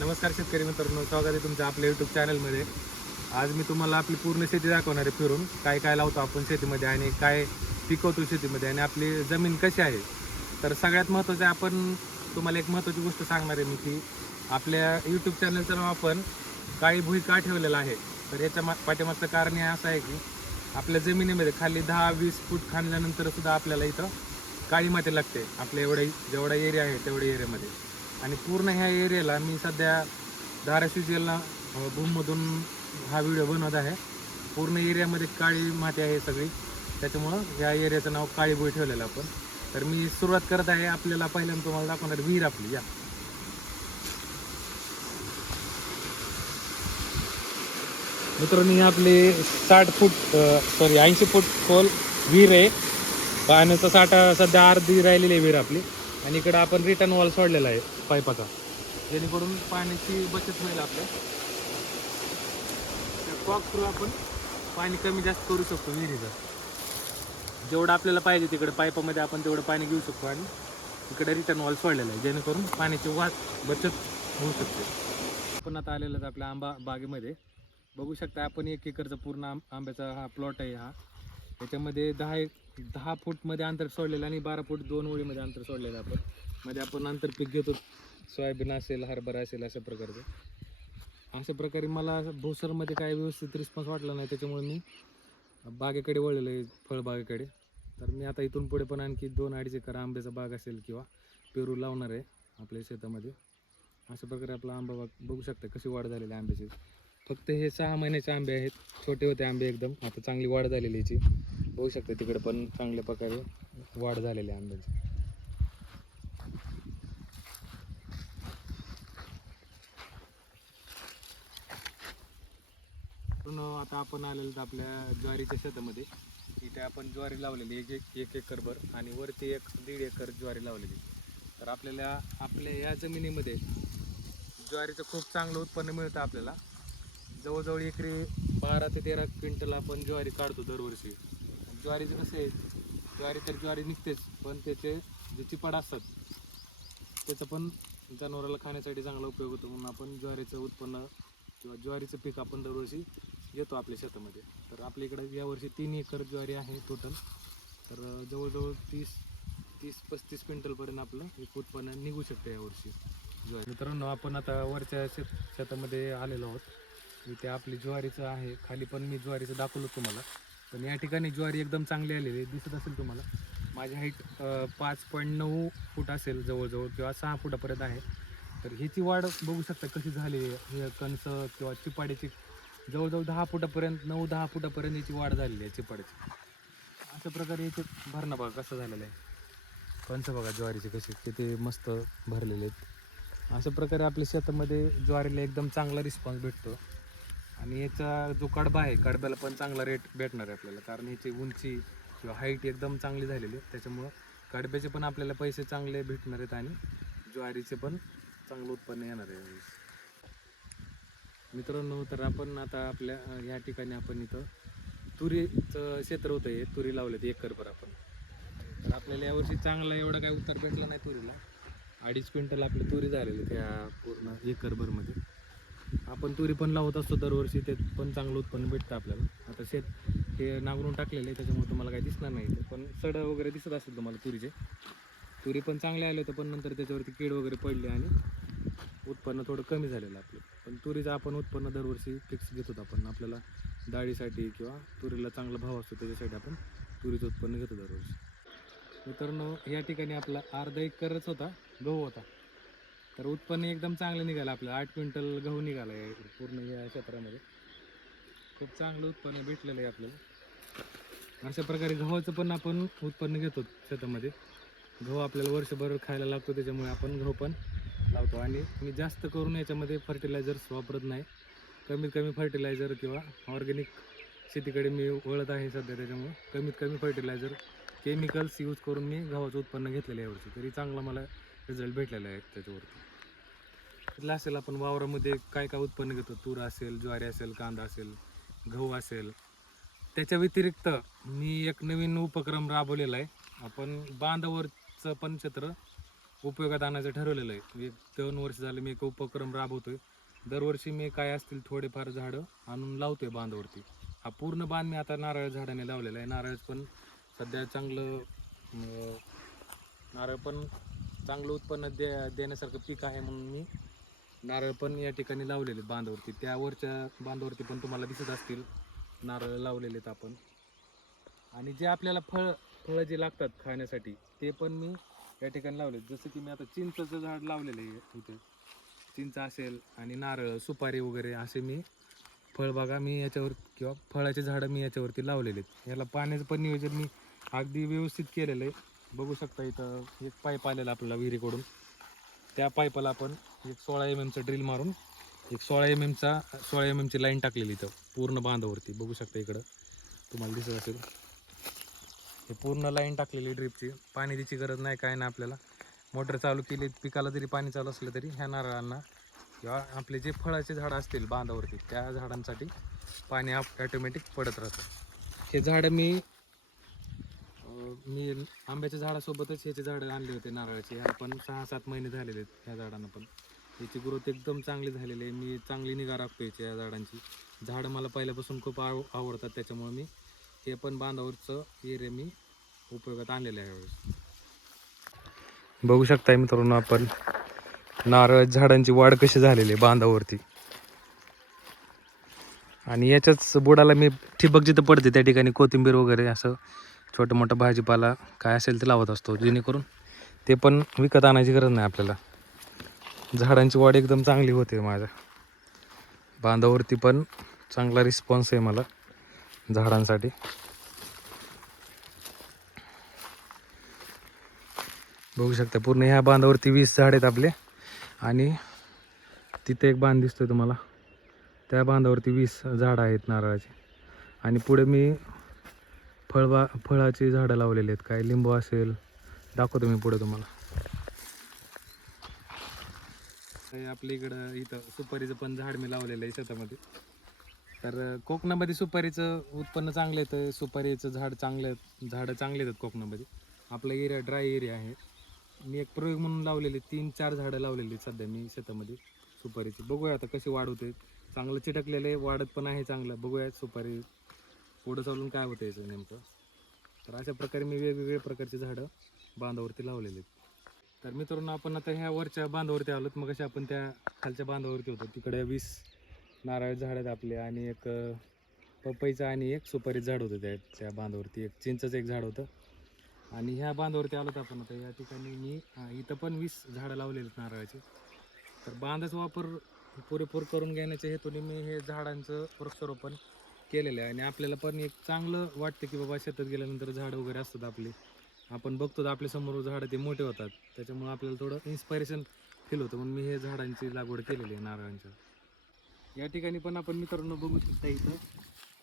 नमस्कार शेतकरी मित्रांनो स्वागत आहे तुमचं आपल्या युट्यूब चॅनलमध्ये आज मी तुम्हाला आपली पूर्ण शेती दाखवणार आहे फिरून. काय काय लावतो आपण शेतीमध्ये आणि काय पिकवतो शेतीमध्ये आणि आपली जमीन कशी आहे. तर सगळ्यात महत्त्वाचं आहे आपण तुम्हाला एक महत्त्वाची गोष्ट सांगणार आहे मी की आपल्या यूट्यूब चॅनलचं नाव आपण काळी भुई का ठेवलेलं आहे. तर याच्या मा पाठीमागचं कारण हे असं आहे की आपल्या जमिनीमध्ये खाली दहा वीस फूट खाणल्यानंतर सुद्धा आपल्याला इथं काळी माती लागते. आपल्या एवढ्या जेवढा एरिया आहे तेवढ्या एरियामध्ये आणि पूर्ण ह्या एरियाला मी सध्या धाराशिव जिल्हा भूममधून हा व्हिडिओ बनवत आहे. पूर्ण एरियामध्ये काळी माती आहे सगळी. त्याच्यामुळं या एरियाचं नाव काळी ठेवलेलं आपण. तर मी सुरुवात करत आहे आपल्याला पहिल्यांदा तुम्हाला दाखवणार विहीर आपली या. मित्रांनी आपले आपली साठ फूट सॉरी ऐंशी फूट खोल विहीर आहे. पाण्याचा साठा सध्या अर्धी राहिलेली आहे विहीर आपली. आणि इकडं आपण रिटर्न वॉल सोडलेला आहे पाईपाचा जेणेकरून पाण्याची बचत होईल आपल्या. कॉक थ्रू आपण पाणी कमी जास्त करू शकतो विहिरीचं. जेवढं आपल्याला पाहिजे तिकडे पाईपामध्ये आपण तेवढं पाणी घेऊ शकतो आणि इकडे रिटर्न वॉल सोडलेला आहे जेणेकरून पाण्याची वाच बचत होऊ शकते. आपण आता आलेलं आपल्या आंबा बागेमध्ये. बघू शकता आपण एक एकरचा पूर्ण आंब आंब्याचा हा प्लॉट आहे हा. त्याच्यामध्ये दहा एक दहा फूटमध्ये अंतर सोडलेलं आणि बारा फूट दोन ओळीमध्ये अंतर सोडलेलं आपण. मध्ये आपण अंतर पीक घेतो. सोयाबीन असेल हरभरा असेल अशा प्रकारचं. अशा प्रकारे मला भोसरमध्ये काय व्यवस्थित रिस्पॉन्स वाटला नाही त्याच्यामुळे मी बागेकडे वळलेलं आहे फळबागेकडे तर मी आता इथून पुढे पण आणखी दोन अडीच एकर आंब्याचा बाग असेल किंवा पेरू लावणार आहे आपल्या शेतामध्ये. अशा प्रकारे आपला आंबा बाग बघू शकता कशी वाढ झालेली आहे आंब्याची. फक्त हे सहा महिन्याचे आंबे आहेत. छोटे होते आंबे एकदम. आता चांगली वाढ झालेली याची होऊ शकते तिकडे पण चांगल्या प्रकारे वाढ झालेली आंब्याची. आता आपण आलेलो आपल्या ज्वारीच्या शेतामध्ये. इथे आपण ज्वारी लावलेली एक एक एक एकरभर आणि वरती एक दीड एकर ज्वारी लावलेली तर आपल्याला आपल्या या जमिनीमध्ये ज्वारीचं खूप चांगलं उत्पन्न मिळतं आपल्याला. जवळजवळ एकरी बारा ते तेरा क्विंटल आपण ज्वारी काढतो दरवर्षी. ज्वारीचं कसं आहे ज्वारी तर ज्वारी निघतेच पण त्याचे जे चिपाड असतात त्याचं पण जनावराला खाण्यासाठी चांगला उपयोग होतो. म्हणून आपण ज्वारीचं उत्पन्न किंवा ज्वारीचं पीक आपण दरवर्षी घेतो आपल्या शेतामध्ये. तर आपल्या इकडं यावर्षी तीन एकर ज्वारी आहे टोटल तर जवळजवळ तीस तीस पस्तीस क्विंटलपर्यंत आपलं एक उत्पन्न निघू शकतं यावर्षी ज्वारी. मित्रांनो आपण आता वरच्या शेत शेतामध्ये आलेलो आहोत. इथे आपली ज्वारीचं आहे खाली पण मी ज्वारीचं दाखवलं तुम्हाला. पण या ठिकाणी ज्वारी एकदम चांगली आलेली आहे दिसत असेल तुम्हाला. माझी हाईट पाच पॉईंट नऊ फूट असेल जवळजवळ किंवा सहा फुटापर्यंत आहे. तर ह्याची वाढ बघू शकता कशी झाली आहे. हे कणस किंवा चिपाडीची जवळजवळ दहा फुटापर्यंत नऊ दहा फुटापर्यंत याची वाढ झालेली आहे चिपाडीची. अशा प्रकारे याचे भरणं बघा कसं झालेलं आहे. कणसं बघा ज्वारीचे कसे किती मस्त भरलेले आहेत. अशा प्रकारे आपल्या शेतामध्ये ज्वारीला एकदम चांगला रिस्पॉन्स भेटतो. आणि याचा जो कडबा आहे कडब्याला पण चांगला रेट भेटणार आहे आपल्याला. कारण याची उंची किंवा हाईट एकदम चांगली झालेली आहे. त्याच्यामुळं कडब्याचे पण आपल्याला पैसे चांगले भेटणार आहेत आणि ज्वारीचे पण चांगलं उत्पन्न येणार आहे. मित्रांनो तर आपण आता आपल्या ह्या या ठिकाणी आपण इथं तुरीचं क्षेत्र होतं हे. तुरी लावलेत एकरभर आपण. तर आपल्याला यावर्षी चांगला एवढं काही उत्तर भेटलं नाही तुरीला. अडीच क्विंटल आपली तुरी झालेली त्या पूर्ण एकरभरमध्ये. आपण तुरी पण लावत असतो दरवर्षी ते पण चांगलं उत्पन्न भेटतं आपल्याला. आता शेत हे नांगरून टाकलेलं आहे त्याच्यामुळे तुम्हाला काही दिसणार नाही पण सड वगैरे दिसत असेल तुम्हाला तुरीचे. तुरी पण चांगले आले होते पण नंतर त्याच्यावरती कीड वगैरे पडली आणि उत्पन्न थोडं कमी झालेलं आपलं. पण तुरीचं आपण उत्पन्न दरवर्षी फिक्स घेतो आपण. आपल्याला डाळीसाठी किंवा तुरीला चांगला भाव असतो त्याच्यासाठी आपण तुरीचं उत्पन्न घेतो दरवर्षी. मित्रांनो या ठिकाणी आपला अर्धा एकरच होता गहू होता. तर उत्पन्न एकदम चांगलं निघालं आपलं. आठ क्विंटल गहू निघाला या इकडे पूर्ण या क्षेत्रामध्ये. खूप चांगलं उत्पन्न भेटलेलं आहे आपल्याला. अशा प्रकारे गव्हाचं पण आपण उत्पन्न घेतो शेतामध्ये. गहू आपल्याला वर्षभर खायला लागतो त्याच्यामुळे आपण गहू पण लावतो. आणि मी जास्त करून याच्यामध्ये फर्टिलायझर्स वापरत नाही. कमीत कमी फर्टिलायझर किंवा ऑर्गॅनिक शेतीकडे मी वळत आहे सध्या त्याच्यामुळे. कमीत कमी फर्टिलायझर केमिकल्स यूज करून मी गव्हाचं उत्पन्न घेतलेलं आहे यावर्षी. तरी चांगला मला रिझल्ट भेटलेला आहे त्याच्यावरती. असेल आपण वावरामध्ये काय काय उत्पन्न घेतो? तूर असेल ज्वारी असेल कांदा असेल गहू असेल. त्याच्या व्यतिरिक्त मी एक नवीन उपक्रम राबवलेला आहे. आपण बांधावरचं पण क्षेत्र उपयोगात आणायचं ठरवलेलं आहे. एक दोन वर्ष झालं मी एक उपक्रम राबवतोय. दरवर्षी मी काय असतील थोडेफार झाडं आणून लावतोय बांधावरती. हा पूर्ण बांध मी आता नारळ झाडाने लावलेला आहे. नारळ पण सध्या चांगलं नारळ पण चांगलं उत्पन्न दे देण्यासारखं पीक आहे म्हणून मी नारळ पण या ठिकाणी लावलेले आहेत बांधावरती. त्यावरच्या बांधावरती पण तुम्हाला दिसत असतील. नारळ लावलेले आहेत आपण. आणि जे आपल्याला फळ फळं जे लागतात खाण्यासाठी ते पण मी या ठिकाणी लावले जसं की मी आता चिंचचं झाड लावलेलं आहे इथे. चिंच असेल आणि नारळ सुपारी वगैरे असे मी फळबागा मी याच्यावर किंवा फळाचे झाडं मी याच्यावरती लावलेले आहेत. याला पाण्याचं पण नियोजन मी अगदी व्यवस्थित केलेलं आहे. बघू शकता इथं एक पाईप आलेला आपल्याला विहिरीकडून. त्या पाईपाला आपण एक सोळा एम एमचं ड्रिल मारून एक सोळा एम एमचा सोळा एम एमची लाईन टाकलेली इथं पूर्ण बांधावरती. बघू शकता इकडं. तुम्हाला दिसत असेल. हे पूर्ण लाईन टाकलेली ड्रिपची पाणी द्यायची गरज नाही काय नाही आपल्याला. मोटर चालू केली पिकाला जरी पाणी चालू असलं तरी ह्या नारळांना किंवा आपले जे फळाचे झाडं असतील बांधावरती त्या झाडांसाठी पाणी ॲटोमॅटिक पडत राहतं. हे झाडं मी मी आंब्याच्या झाडासोबतच ह्याचे झाडं आणले होते नारळाचे. ह्या पण सहा सात महिने झालेले आहेत ह्या झाडांना पण. याची ग्रोथ एकदम चांगली झालेली आहे. मी चांगली निगा राखतो याची या झाडांची. झाडं मला पहिल्यापासून खूप आव आवडतात त्याच्यामुळे मी हे पण बांधावरचं एरिया मी उपयोगात आणलेलं आहे यावेळेस. बघू शकताय मित्रांनो आपण नारळ झाडांची वाढ कशी झालेली आहे बांधावरती. आणि याच्याच बुडाला मी ठिबक जिथं पडते त्या ठिकाणी कोथिंबीर वगैरे असं छोटं मोठं भाजीपाला काय असेल ते लावत असतो जेणेकरून ते पण विकत आणायची गरज नाही आपल्याला. झाडांची वाढ एकदम चांगली होते माझ्या. बांधावरती पण चांगला रिस्पॉन्स आहे मला झाडांसाठी. बघू शकता पूर्ण ह्या बांधावरती वीस झाड आहेत आपले. आणि तिथे एक बांध दिसतोय तुम्हाला. त्या बांधावरती वीस झाडं आहेत नारळाची. आणि पुढे मी फळबा फळाची झाडं लावलेली आहेत. काय लिंबू असेल दाखवतो मी पुढे तुम्हाला. आपल्या इकडं इथं सुपारीचं पण झाड मी लावलेलं आहे शेतामध्ये. तर कोकणामध्ये सुपारीचं उत्पन्न चांगलं येतं सुपारीचं झाड चांगलं झाडं चांगले येतात कोकणामध्ये. आपला एरिया ड्राय एरिया आहे. मी एक प्रयोग म्हणून लावलेले तीन चार झाडं लावलेली आहेत सध्या मी शेतामध्ये सुपारीची. बघूया आता कशी वाढ होते. चांगलं चिटकलेलं आहे वाढत पण आहे चांगलं. बघूया सुपारी पुढं चालून काय होतं याचं नेमकं? तर अशा प्रकारे मी वेगवेगळ्या प्रकारची झाडं बांधावरती लावलेली आहेत. तर मित्रांनो आपण आता ह्या वरच्या बांधावरती आलोत. मग आपण त्या खालच्या बांधावरती होतो. तिकडे वीस नारळ झाड आहेत आपले आणि एक पपईचं आणि एक सुपारीचं झाड होतं त्या त्या बांधावरती. एक चिंचचं एक झाड होतं. आणि ह्या बांधावरती आलोत आपण आता. या ठिकाणी मी इथं पण वीस झाडं लावलेली आहेत नारळाचे. तर बांधाचा वापर पुरेपूर करून घेण्याच्या हेतूने मी हे झाडांचं वृक्षारोपण केलेलं आहे. आणि आपल्याला पण एक चांगलं वाटतं की बाबा शेतात गेल्यानंतर झाडं वगैरे असतात आपले. आपण बघतो तर आपल्यासमोर झाडं ते मोठे होतात. त्याच्यामुळे आपल्याला थोडं इन्स्पायरेशन फील होतं. म्हणून मी हे झाडांची लागवड केलेली आहे नारळांच्या. या ठिकाणी पण आपण मित्रांनो बघू शकता इथं.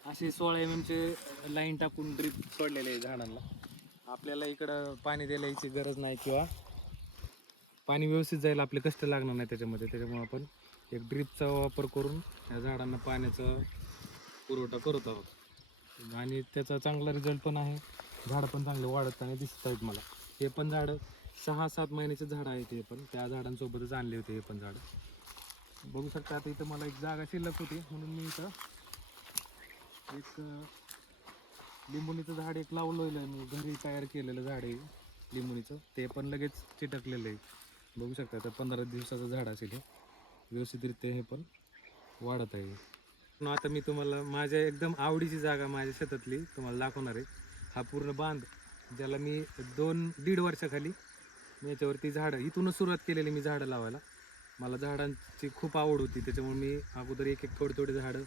असे सोळा एम एमचे लाईन टाकून ड्रीप सोडलेले आहे झाडांना. आपल्याला इकडं पाणी द्यायला गरज नाही किंवा पाणी व्यवस्थित जाईल आपले कष्ट लागणार नाही त्याच्यामध्ये. त्याच्यामुळे आपण एक ड्रीपचा वापर करून या झाडांना पाण्याचं पुरवठा करत आहोत. आणि त्याचा चांगला रिझल्ट पण आहे. झाडं पण चांगले वाढताना दिसत आहेत मला. हे पण झाडं सहा सात महिन्याचे झाडं आहेत हे पण. त्या झाडांसोबतच आणले होते हे पण झाडं. बघू शकता आता इथं मला एक जागा शिल्लक होती. म्हणून मी इथं एक अं, लिंबुणीचं झाड एक लावलेलं आहे. मी घरी तयार केलेलं झाड आहे लिंबुणीचं ते पण लगेच चिटकलेलं आहे. बघू शकता तर पंधरा दिवसाचं झाड असेल हे. व्यवस्थितरित्या हे पण वाढत आहे. आता मी तुम्हाला माझ्या एकदम आवडीची जागा माझ्या शेतातली तुम्हाला दाखवणार आहे. हा पूर्ण बांध ज्याला मी दोन दीड वर्षाखाली मी याच्यावरती झाडं इथूनच सुरुवात केलेली मी झाडं लावायला. मला झाडांची खूप आवड होती त्याच्यामुळे मी अगोदर एक एक थोडे थोडे झाडं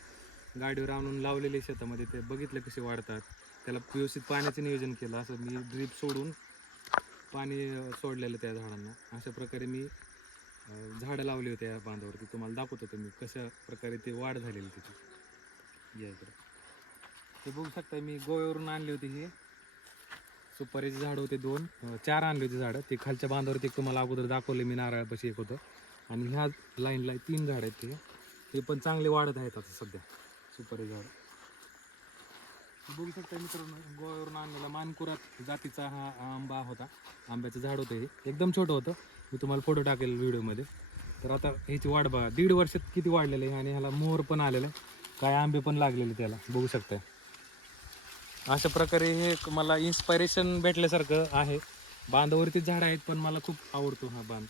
गाडीवर आणून लावलेले शेतामध्ये. ते बघितलं कसे वाढतात. त्याला व्यवस्थित पाण्याचं नियोजन केलं. असं मी ड्रीप सोडून पाणी सोडलेलं त्या झाडांना. अशा प्रकारे मी झाडं लावली होती या बांधावरती. तुम्हाला दाखवत होतो मी कशा प्रकारे ते वाढ झालेली त्याची या इकडे. ते बघू शकता मी गोव्यावरून आणली होती हे. सुपारीचे झाड होते दोन. चार आणले होते झाडं. ते खालच्या बांधावरती एक तुम्हाला अगोदर दाखवले मी नारळापाशी एक होतं. आणि ह्या लाईनला तीन झाड आहेत ते. ते पण चांगले वाढत आहेत आता सध्या सुपारी झाड. बघू शकता मित्रांनो गोव्यावरून आणलेला मानकुरात जातीचा हा आंबा होता. आंब्याचं झाड होतं हे. एकदम छोटं होतं. मी तुम्हाला फोटो टाकेल व्हिडिओमध्ये तर आता ह्याची वाढ बघा. दीड वर्षात किती वाढलेलं आहे आणि ह्याला मोहर पण आलेलं आहे. काय आंबे पण लागलेले त्याला. बघू शकताय. अशा प्रकारे हे मला इन्स्पायरेशन भेटल्यासारखं आहे. बांधावरती झाड आहेत पण मला खूप आवडतो हा बांध.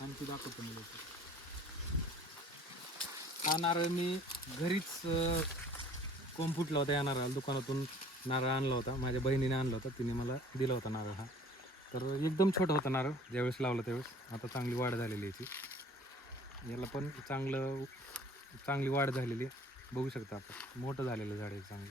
आणखी दाखवतो मी हा नारळ मी घरीच कोंब फुटला होता या नारळाला. दुकानातून नारळ आणला होता. माझ्या बहिणीने आणला होता. तिने मला दिला होता नारळ हा. तर एकदम छोटा होता नारळ ज्यावेळेस लावला त्यावेळेस. आता चांगली वाढ झालेली आहे याची याला पण चांगलं चांगली वाढ झालेली आहे. बघू शकता आपण. मोठं झालेलं झाड आहे चांगलं.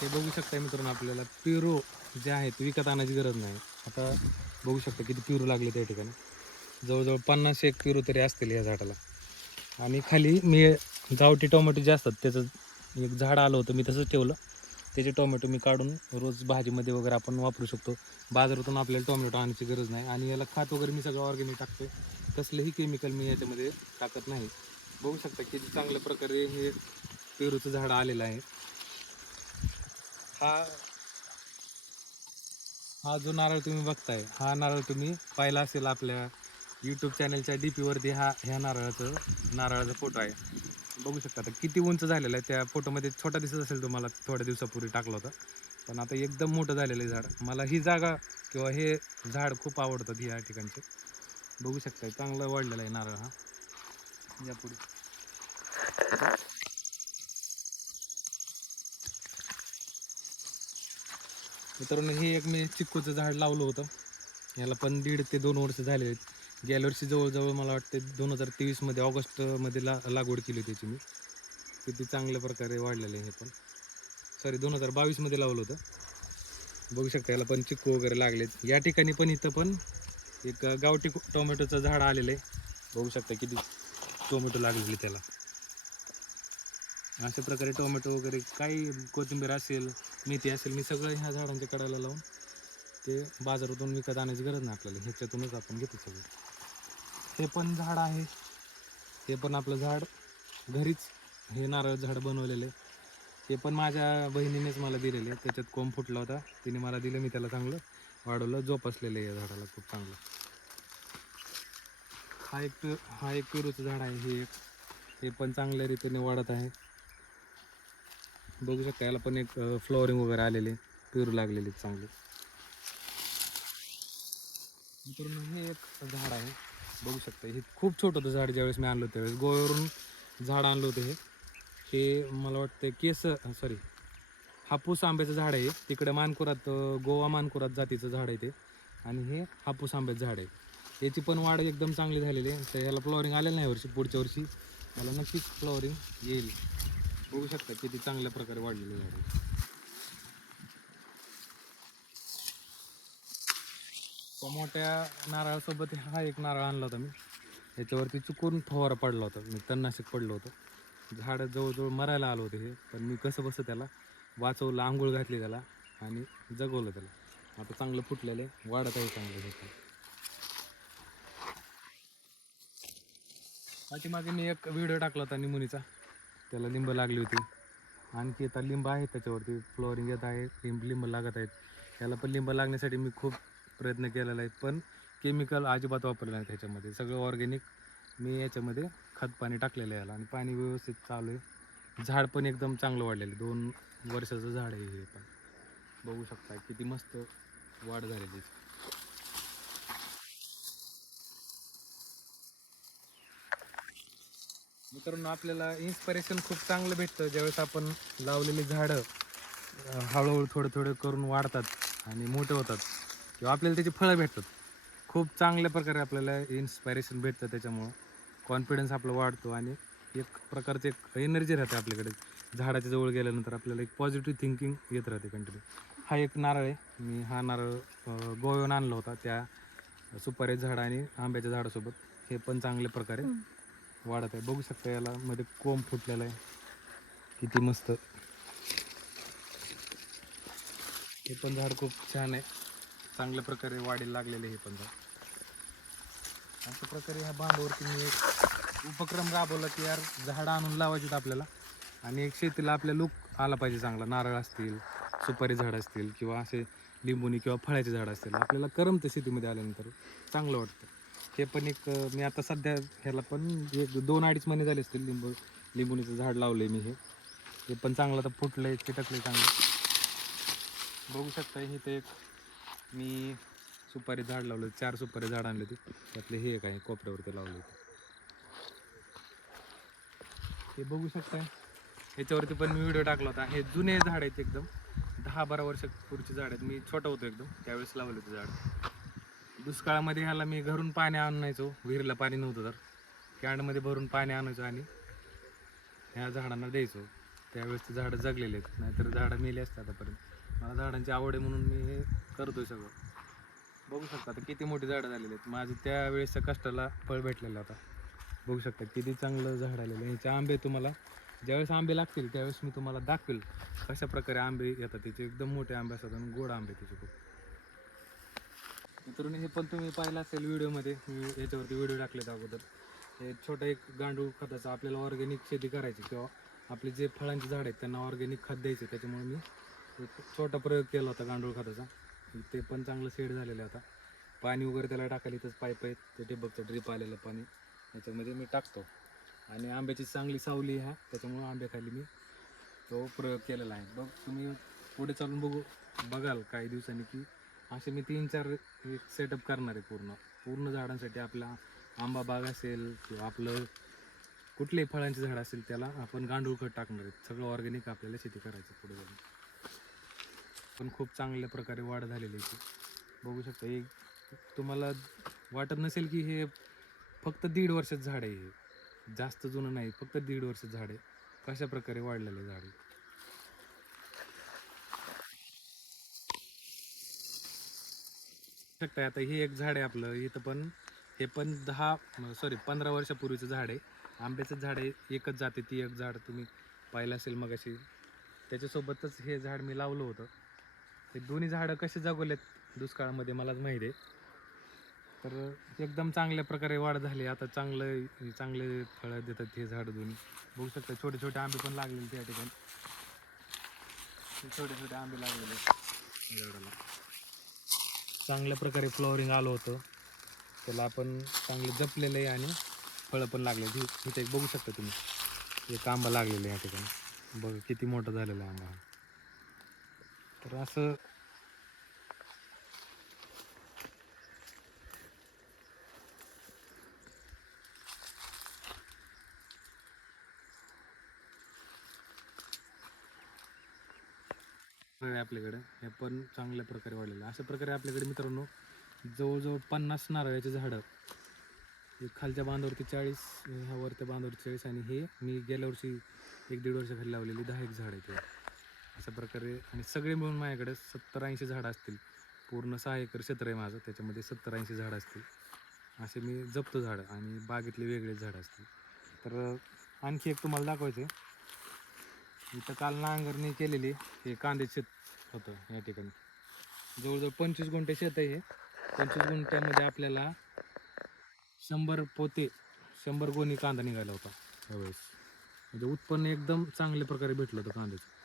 हे बघू शकता मित्रांनो आपल्याला पिरो जे आहेत विकत आणायची गरज नाही. आता बघू शकता किती पिरू लागले त्या ठिकाणी. जवळजवळ पन्नास एक पिरू तरी असतील या झाडाला. आणि खाली मी गावठी टोमॅटो जे असतात त्याचं एक झाड आलं होतं मी तसंच ठेवलं. त्याचे टोमॅटो मी काढून रोज भाजीमध्ये वगैरे आपण वापरू शकतो. बाजारातून आपल्याला टोमॅटो आणायची गरज नाही आणि याला खात वगैरे मी सगळं ऑर्गॅनिक टाकतो कसलंही केमिकल मी याच्यामध्ये टाकत नाही. बघू शकता किती चांगल्या प्रकारे हे पेरूचं झाड आलेलं आहे. हा हा जो नारळ तुम्ही बघताय हा नारळ तुम्ही पाहिला असेल आपल्या यूट्यूब चॅनलच्या डी पीवरती हा ह्या नारळाचं नारळाचा फोटो आहे. बघू शकता. आता किती उंच झालेलं आहे त्या फोटोमध्ये छोटा दिसत असेल तुम्हाला थोड्या दिवसापूर्वी टाकला होता. पण आता एकदम मोठं झालेलं आहे झाड. मला ही जागा किंवा हे झाड खूप आवडतात ह्या ठिकाणचे. बघू शकताय चांगलं वाढलेला आहे नारळ हा. यापुढे मित्रांनो हे एक मी चिक्कूचं झाड लावलं होतं. याला पण दीड ते दोन वर्ष झाले आहेत. गेल्या वर्षी जवळजवळ मला वाटते दोन हजार तेवीसमध्ये ऑगस्टमध्ये ला लागवड केली होती त्याची मी किती चांगल्या प्रकारे वाढलेलं आहे हे पण. सॉरी दोन हजार बावीसमध्ये लावलं होतं. बघू शकता याला पण चिक्कू वगैरे लागलेत. या ठिकाणी पण इथं पण एक गावठी टोमॅटोचं झाड आलेलं आहे. बघू शकता किती टोमॅटो लागलेले त्याला. अशा प्रकारे टोमॅटो वगैरे काही कोथिंबीर असेल मेथी असेल मी सगळं ह्या झाडांच्या कडाला लावून ते बाजारातून विकत आणायची गरज नाही आपल्याला. ह्याच्यातूनच आपण घेतो सगळं. हे पण झाड आहे. हे पण आपलं झाड. घरीच हे नारळ झाड बनवलेलं. आहे ते पण माझ्या बहिणीनेच मला दिलेले. त्याच्यात कोंब फुटला होता. तिने मला दिलं. मी त्याला चांगलं वाढवलं. जोपासलेलं आहे या झाडाला खूप चांगलं. हा एक हा एक पेरूचं झाड आहे. हे एक. हे पण चांगल्या रीतीने वाढत आहे. बघू शकता याला पण एक फ्लॉवरिंग वगैरे आलेले. पेरू लागलेले चांगले. मित्रांनो हे एक झाड आहे. बघू शकता. हे खूप छोटं होतं झाड ज्यावेळेस मी आणलं होतं त्यावेळेस. गोव्यावरून झाड आणलं होतं हे. हे मला वाटतं केस सॉरी हापूस आंब्याचं झाड आहे तिकडे मानकुरात गोवा मानकुरात जातीचं झाड आहे ते. आणि हे हापूस आंब्याचं झाड आहे. याची पण वाढ एकदम चांगली झालेली आहे. तर ह्याला फ्लॉवरिंग आलेलं नाही वर्षी पुढच्या वर्षी. त्याला नक्कीच फ्लॉवरिंग येईल. बघू शकता किती चांगल्या प्रकारे वाढलेलं झाड आहे. त्या मोठ्या नारळासोबत हा एक नारळ आणला होता मी. याच्यावरती चुकून फवारा पडला होता. मी तणनाशक पडलं होतं. झाड जवळजवळ मरायला आलं होतं हे पण मी कसं बसं त्याला वाचवलं आंघोळ घातली त्याला आणि जगवलं त्याला. आता चांगलं फुटलेलं आहे. वाढत आहे चांगलं हे पाठीमागे मी एक व्हिडिओ टाकला होता निमुनीचा. त्याला लिंब लागली होती. आणखी आता लिंब आहे त्याच्यावरती. फ्लोअरिंग येत आहे लिंब लिंब लागत आहेत. त्याला पण लिंब लागण्यासाठी मी खूप प्रयत्न केलेला आहे पण केमिकल अजिबात वापरलं नाही त्याच्यामध्ये सगळं ऑर्गॅनिक मी याच्यामध्ये खत पाणी टाकलेलं आहे याला आणि पाणी व्यवस्थित चालू आहे. झाड पण एकदम चांगलं वाढलेलं आहे. दोन वर्षाचं झाड आहे हे पण. बघू शकता किती मस्त वाढ झालेली मित्रांनो आपल्याला इन्स्पिरेशन खूप चांगलं भेटतं. ज्यावेळेस आपण लावलेली झाडं हळूहळू थोडं थोडं करून वाढतात आणि मोठे होतात. किंवा आपल्याला त्याची फळं भेटतात. खूप चांगल्या प्रकारे आपल्याला इन्स्पायरेशन भेटतं त्याच्यामुळं. कॉन्फिडन्स आपला वाढतो आणि एक प्रकारचे एक एनर्जी राहते आपल्याकडे. झाडाच्या जवळ गेल्यानंतर आपल्याला एक पॉझिटिव्ह थिंकिंग येत राहते कंटिन्यू हा एक नारळ आहे. मी हा नारळ गोव्याहून आणला होता त्या सुपारी झाड आणि आंब्याच्या झाडासोबत. हे पण चांगल्या प्रकारे वाढत आहे. बघू शकता याला मध्ये कोंब फुटलेला आहे. किती मस्त. हे पण झाड खूप छान आहे. चांगल्या प्रकारे वाढीला लागलेले हे पण अशा प्रकारे ह्या बांधावरती मी एक उपक्रम राबवला की यार झाडं आणून लावायची आपल्याला. आणि एक शेतीला आपल्या लुक आला पाहिजे चांगला. नारळ असतील सुपारी झाड असतील किंवा असे लिंबुनी किंवा फळाचे झाड असतील. आपल्याला करमतं शेतीमध्ये आल्यानंतर. चांगलं वाटतं. हे पण एक मी आता सध्या ह्याला पण एक दोन अडीच महिने झाले असतील लिंबू लिंबुनीचं झाड लावलं आहे मी हे. हे पण चांगलं आता फुटलं आहे चिटकलं आहे चांगलं. बघू शकता इथे एक मी सुपारी झाड लावलं चार सुपारी झाड आणले ते त्यातले हे एक आहे कोपऱ्यावरती लावले ते हे बघू शकता. ह्याच्यावरती पण मी व्हिडिओ टाकला होता. हे जुने झाड आहेत एकदम. दहा बारा वर्षापूर्वीचे झाड आहेत. मी छोटं होतो एकदम. त्यावेळेस लावले होते झाड. दुष्काळामध्ये ह्याला मी घरून पाणी आणायचो. विहिरीला पाणी नव्हतं तर. कॅन्डमध्ये भरून पाणी आणायचो आणि ह्या झाडांना द्यायचो. त्यावेळेस ते झाडं जगलेले आहेत. नाहीतर झाडं मेली असतात आतापर्यंत. मला झाडांची आवड आहे म्हणून मी हे करतोय सगळं. बघू शकता आता किती मोठी झाडं झालेली आहेत. माझं त्यावेळेसच्या कष्टाला फळ भेटलेलं आता. बघू शकता किती चांगलं झाड आलेलं आहे. याचे आंबे तुम्हाला ज्यावेळेस आंबे लागतील त्यावेळेस मी तुम्हाला दाखवेल कशा प्रकारे आंबे येतात. त्याचे एकदम मोठे आंबे असतात आणि गोड आंबे त्याचे खूप. मित्रांनो हे पण तुम्ही पाहिलं असेल व्हिडिओमध्ये. मी याच्यावरती व्हिडिओ टाकलेत अगोदर. हे छोटा एक गांडूळ खताचा आपल्याला ऑर्गॅनिक शेती करायची किंवा आपले जे फळांचे झाड आहेत त्यांना ऑर्गॅनिक खत द्यायचे. त्याच्यामुळे मी एक छोटा प्रयोग केला होता गांडूळ खताचा. ते पण चांगलं सेट झालेलं आता. पाणी वगैरे त्याला टाकायला इथंच पाईप आहेत. ते ठिबकचं ड्रिप आलेलं पाणी. याच्यामध्ये मी टाकतो. आणि आंब्याची चांगली सावली ह्या त्याच्यामुळं आंब्याखाली मी तो प्रयोग केलेला आहे. बघ तुम्ही पुढे चालून बघू. बघाल काही दिवसांनी की असे मी तीन चार एक सेटअप करणार आहे पूर्ण. पूर्ण झाडांसाठी आपला आंबा बाग असेल किंवा आपलं कुठलेही फळांचे झाड असेल त्याला आपण गांडूळ खत टाकणार आहेत सगळं ऑर्गॅनिक आपल्याला शेती करायचं पुढे जाऊन. पण खूप चांगल्या प्रकारे वाढ झालेली आहे बघू शकता एक तुम्हाला वाटत नसेल की हे फक्त दीड वर्षाचं झाड आहे हे. जास्त जुनं नाही फक्त दीड वर्षात झाड आहे. कशा प्रकारे वाढलेलं झाड आहे? शकताय आता हे एक झाड आहे आपलं इथं पण हे पण दहा सॉरी पंधरा वर्षापूर्वीचं झाड आहे. आंब्याचं झाड आहे एकच जाते ती एक झाड तुम्ही पाहिलं असेल मग अशी त्याच्यासोबतच हे झाड मी लावलं होतं. हे दोन्ही झाडं कसे जगवलेत दुष्काळामध्ये मलाच माहिती आहे. तर एकदम चांगल्या प्रकारे वाढ झाली. आता चांगलं चांगले फळं देतात हे झाडं दोन्ही. बघू शकता छोटे छोटे आंबे पण लागलेले त्या ठिकाणी. छोटे छोटे आंबे लागलेले आहेत. झाडाला. चांगल्या प्रकारे फ्लॉवरिंग आलं होतं. त्याला आपण चांगलं जपलेलं आहे आणि फळं पण लागले इथे एक बघू शकता तुम्ही. एक आंबा लागलेला आहे या ठिकाणी. बघ किती मोठा झालेला आहे आंबा तर असं आपल्याकडे. हे पण चांगल्या प्रकारे वाढलेलं अशा प्रकारे आपल्याकडे मित्रांनो जवळजवळ पन्नास नारळाचे झाडं हे खालच्या बांधावरती चाळीस ह्या वरच्या बांधावरती चाळीस आणि हे मी गेल्या वर्षी एक दीड वर्षाखाली लावलेली दहा एक झाड आहे अशा प्रकारे आणि सगळे मिळून माझ्याकडे सत्तर ऐंशी झाडं असतील. पूर्ण सहा एकर क्षेत्र आहे माझं त्याच्यामध्ये सत्तर ऐंशी झाडं असतील. असे मी जपतो झाडं आणि बागेतले वेगळे झाडं असतील. तर आणखी एक तुम्हाला दाखवायचं आहे इथं काल नांगरणी केलेली हे कांदे शेत होतं या ठिकाणी. जवळजवळ पंचवीस गुंठे शेत आहे हे. पंचवीस गुंठ्यामध्ये आपल्याला शंभर पोते शंभर गोणी कांदा निघाला होता. त्यावेळेस म्हणजे उत्पन्न एकदम चांगल्या प्रकारे भेटलं होतं कांद्याचं.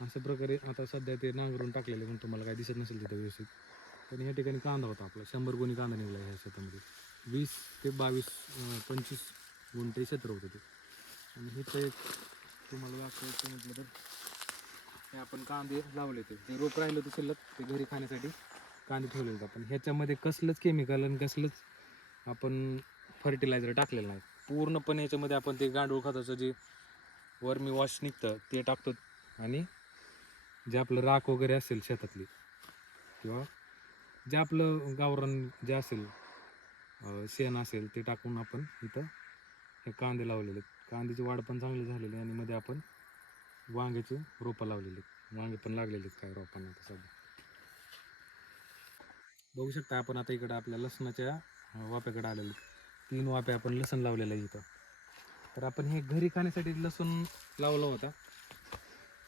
अशा प्रकारे आता सध्या ते नांगरून टाकलेले पण तुम्हाला काही दिसत नसेल तिथं व्यवस्थित. पण या ठिकाणी कांदा होता आपला. शंभर गुणी कांदा निघाला ह्या शेतामध्ये. वीस ते बावीस पंचवीस गुंठे क्षेत्र होतं ते. आणि इथं एक तुम्हाला दाखवायचं म्हटलं तर हे आपण कांदे लावले ते. ते रोप राहिलं होतं शिल्लक ते घरी खाण्यासाठी कांदे ठेवले होते आपण. ह्याच्यामध्ये कसलंच केमिकल आणि कसलंच आपण फर्टिलायझर टाकलेलं नाही. पूर्णपणे याच्यामध्ये आपण ते गांडूळ खताचं जे वर्मी वॉश निघतं ते टाकतो. आणि जे आपलं राख वगैरे असेल शेतातली किंवा जे आपलं गावरान जे असेल शेण असेल ते टाकून आपण इथं हे कांदे लावलेले आहेत. कांद्याची वाढ पण चांगली झालेली आणि मध्ये आपण वांग्याची रोपं लावलेली आहेत. वांगे पण लागलेले आहेत काय रोपांना आता सध्या बघू शकता आपण आता इकडं आपल्या लसणाच्या वाप्याकडे आलेले तीन वाप्या आपण लसण लावलेलं आहे इथं तर आपण हे घरी खाण्यासाठी लसूण लावला होता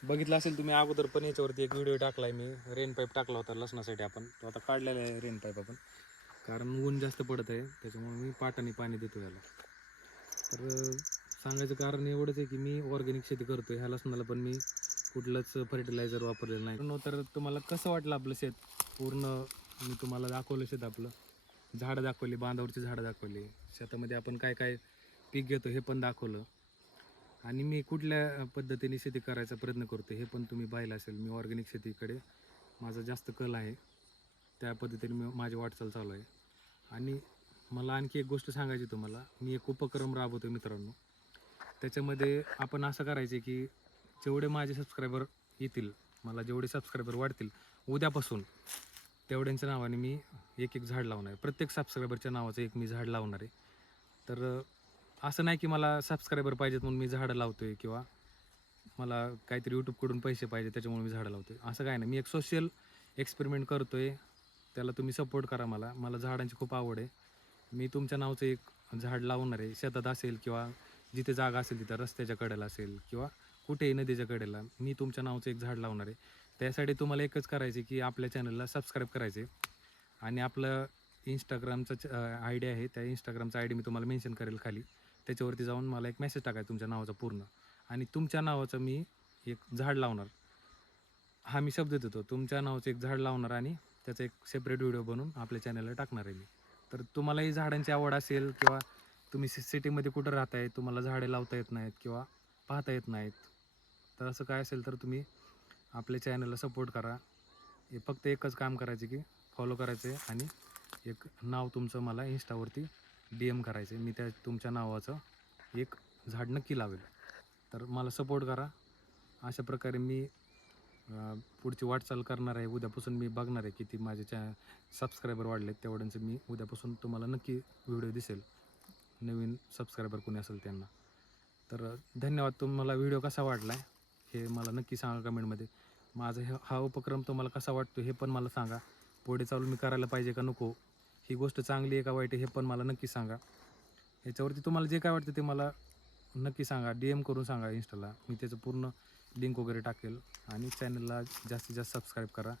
बघितलं असेल तुम्ही अगोदर पण याच्यावरती एक व्हिडिओ टाकलाय मी. रेन पाईप टाकला होता लसणासाठी आपण. तो आता काढलेला आहे रेन पाईप आपण. कारण ऊन जास्त पडत आहे त्याच्यामुळे मी पाटाने पाणी देतो याला. तर सांगायचं कारण एवढंच आहे की मी ऑर्गॅनिक शेती करतो ह्या लसणाला पण मी कुठलंच फर्टिलायझर वापरलेलं नाही. न तर तुम्हाला कसं वाटलं आपलं शेत? पूर्ण मी तुम्हाला दाखवलं शेत आपलं. झाडं दाखवली बांधावरची झाडं दाखवली. शेतामध्ये आपण काय काय पीक घेतो हे पण दाखवलं. आणि मी कुठल्या पद्धतीने शेती करायचा प्रयत्न करतो हे पण तुम्ही पाहिलं असेल. मी ऑर्गॅनिक शेतीकडे माझा जास्त कल आहे. त्या पद्धतीने मी माझी वाटचाल चालू आहे. आणि मला आणखी एक गोष्ट सांगायची तुम्हाला. मी एक उपक्रम राबवतो मित्रांनो. त्याच्यामध्ये आपण असं करायचे की जेवढे माझे सबस्क्रायबर येतील मला जेवढे सबस्क्रायबर वाढतील उद्यापासून तेवढ्यांच्या नावाने मी एक एक झाड लावणार आहे. प्रत्येक सबस्क्रायबरच्या नावाचं एक मी झाड लावणार आहे. तर असं नाही की मला सबस्क्रायबर पाहिजेत म्हणून मी झाडं लावतो आहे किंवा मला काहीतरी यूट्यूबकडून पैसे पाहिजे त्याच्यामुळे मी झाडं लावतो आहे असं काय नाही. मी एक सोशल एक्सपेरिमेंट करतो आहे त्याला तुम्ही सपोर्ट करा मला. मला झाडांची खूप आवड आहे. मी तुमच्या नावचं एक झाड लावणार आहे. शेतात असेल किंवा जिथे जागा असेल तिथं रस्त्याच्या कडेला असेल किंवा कुठेही नदीच्या कडेला मी तुमच्या नावचं एक झाड लावणार आहे. त्यासाठी तुम्हाला एकच करायचे की आपल्या चॅनलला सबस्क्राईब करायचे आणि आपलं इंस्टाग्रामचं आय डी आहे. त्या इंस्टाग्रामचा आय डी मी तुम्हाला मेन्शन करेल खाली. त्याच्यावरती जाऊन मला एक मेसेज टाकायचा तुमच्या नावाचा पूर्ण. आणि तुमच्या नावाचं मी एक झाड लावणार. हा मी शब्द देतो तुमच्या नावाचं एक झाड लावणार आणि त्याचा एक सेपरेट व्हिडिओ बनवून आपल्या चॅनलला टाकणार आहे मी. तर तुम्हालाही झाडांची आवड असेल किंवा तुम्ही सि सिटीमध्ये कुठं राहताय तुम्हाला झाडे लावता येत नाहीत किंवा पाहता येत नाहीत तर असं काय असेल तर तुम्ही आपल्या चॅनलला सपोर्ट करा. हे फक्त एकच काम करायचे की फॉलो करायचे आणि एक नाव तुमचं मला इंस्टावरती डी एम करायचं मी त्या तुमच्या नावाचं एक झाड नक्की लावेल. तर मला सपोर्ट करा. अशा प्रकारे मी पुढची वाटचाल करणार आहे. उद्यापासून मी बघणार आहे किती माझे चॅ सबस्क्रायबर वाढलेत तेवढ्यांचं मी उद्यापासून तुम्हाला नक्की व्हिडिओ दिसेल. नवीन सबस्क्रायबर कोणी असेल त्यांना. तर धन्यवाद. तुम्हाला व्हिडिओ कसा वाटला आहे हे मला नक्की सांगा कमेंटमध्ये. माझा हे हा उपक्रम तुम्हाला कसा वाटतो हे पण मला सांगा. पुढे चालू मी करायला पाहिजे का नको? ही गोष्ट चांगली आहे का वाईट आहे हे पण मला नक्की सांगा. याच्यावरती तुम्हाला जे काय वाटतं ते मला नक्की सांगा. डी एम करून सांगा इंस्टाला मी त्याचं पूर्ण लिंक वगैरे टाकेल. आणि चॅनलला जास्तीत जास्त सबस्क्राईब करा.